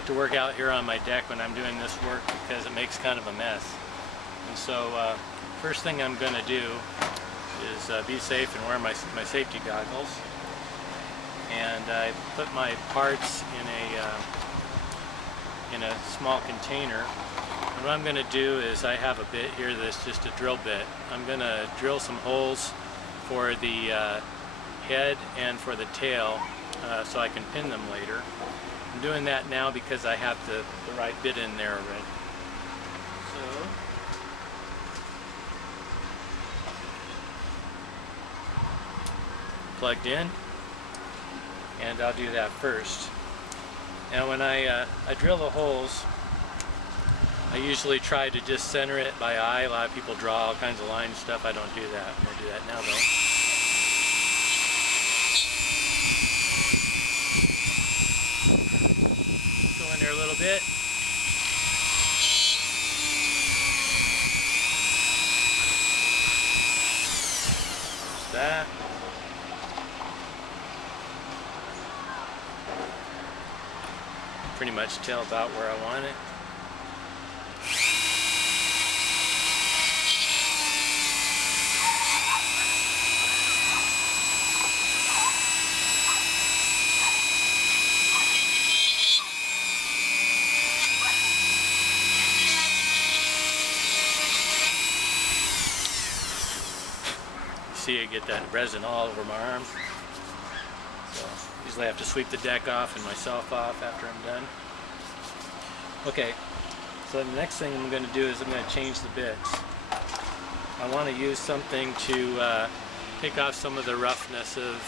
like to work out here on my deck when I'm doing this work because it makes kind of a mess. And so first thing I'm going to do is be safe and wear my safety goggles. And I put my parts in a small container. And what I'm going to do is I have a bit here that's just a drill bit. I'm going to drill some holes for the head and for the tail so I can pin them later. I'm doing that now because I have the right bit in there already. So, plugged in, and I'll do that first. Now when I drill the holes, I usually try to just center it by eye. A lot of people draw all kinds of lines and stuff. I don't do that. I'm going to do that now though. Go in there a little bit. Just that. Pretty much tell about where I want it. See, I get that resin all over my arm. So usually I have to sweep the deck off and myself off after I'm done. Okay, so the next thing I'm going to do is I'm going to change the bits. I want to use something to take off some of the roughness of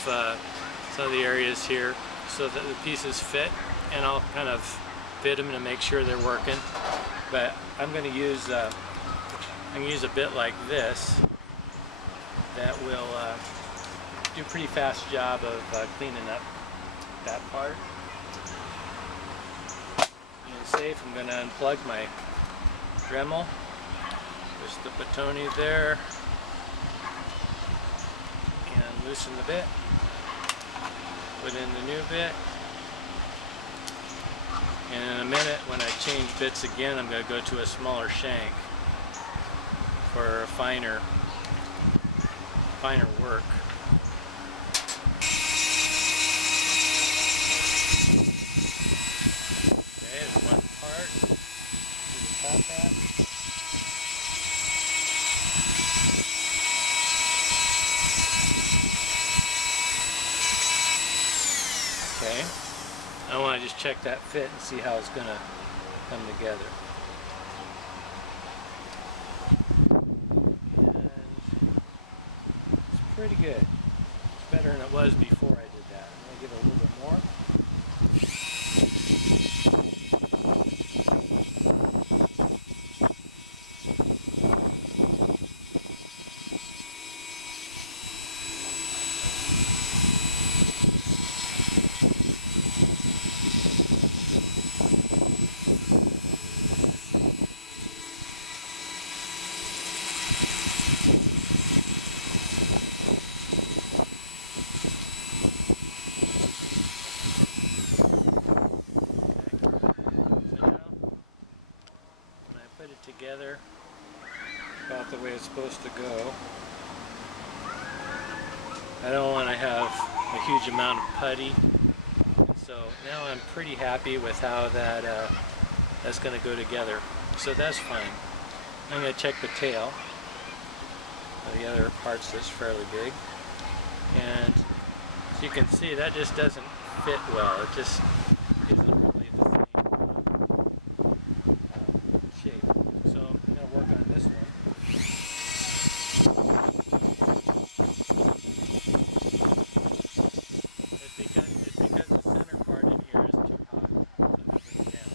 some of the areas here so that the pieces fit, and I'll kind of fit them to make sure they're working. But I'm going to use a bit like this that will do a pretty fast job of cleaning up that part. And safe, I'm going to unplug my Dremel. There's the Batoni there, and loosen the bit. Put in the new bit. And in a minute, when I change bits again, I'm going to go to a smaller shank for finer work. Okay, there's one part. Do the top half. Okay. I want to just check that fit and see how it's going to come together. Pretty good. It's better than it was before I did that. I'm going to give it a little bit more. Together about the way it's supposed to go. I don't want to have a huge amount of putty, so now I'm pretty happy with how that's going to go together, so that's fine. I'm going to check the tail, the other parts that's fairly big, and as you can see, that just doesn't fit well. It just isn't really the same shape. So I'm going to work on this one. It's because the center part in here is too hot, so I'm going to bring it down.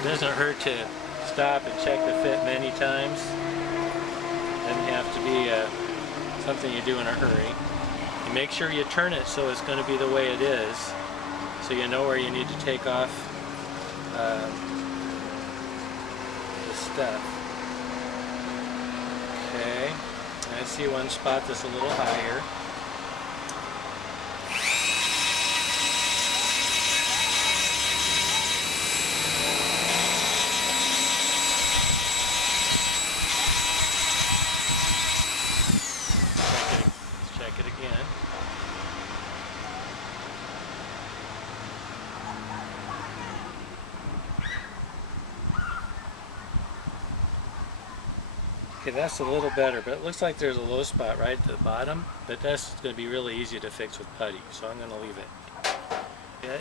It doesn't hurt to stop and check the fit many times. Doesn't have to be a something you do in a hurry. You make sure you turn it so it's going to be the way it is, so you know where you need to take off the stuff. Okay, I see one spot that's a little higher. Let's check it again. Okay, that's a little better, but it looks like there's a low spot right at the bottom, but that's going to be really easy to fix with putty, so I'm going to leave it.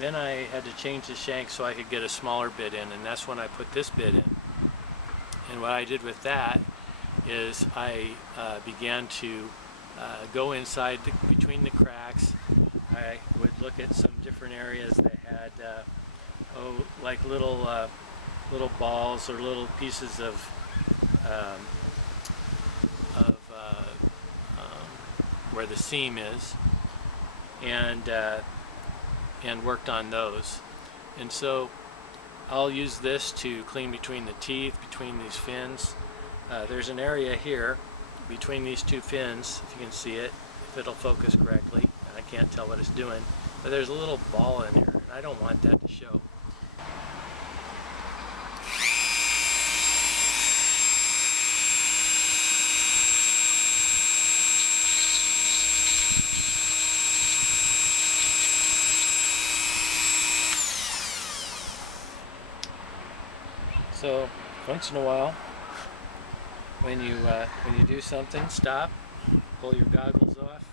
Then I had to change the shank so I could get a smaller bit in, and that's when I put this bit in. And what I did with that is I began to go inside between the cracks. I would look at some different areas that had like little balls or little pieces of where the seam is, and worked on those. And so I'll use this to clean between the teeth, between these fins. There's an area here between these two fins, if you can see it, if it'll focus correctly. I can't tell what it's doing, but there's a little ball in there, and I don't want that to show. So once in a while, when you do something, stop, pull your goggles off,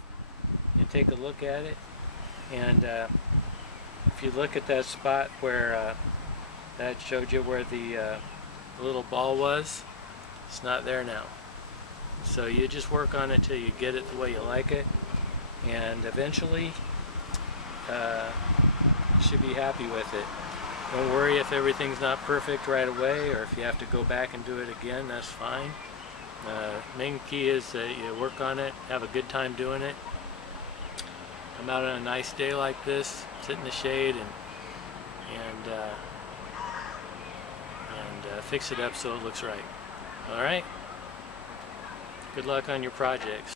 and take a look at it. And if you look at that spot where that showed you where the little ball was, it's not there now. So you just work on it till you get it the way you like it, and eventually you should be happy with it. Don't worry if everything's not perfect right away, or if you have to go back and do it again, that's fine. Main key is that you work on it, have a good time doing it. Come out on a nice day like this, sit in the shade, and fix it up so it looks right. All right? Good luck on your projects.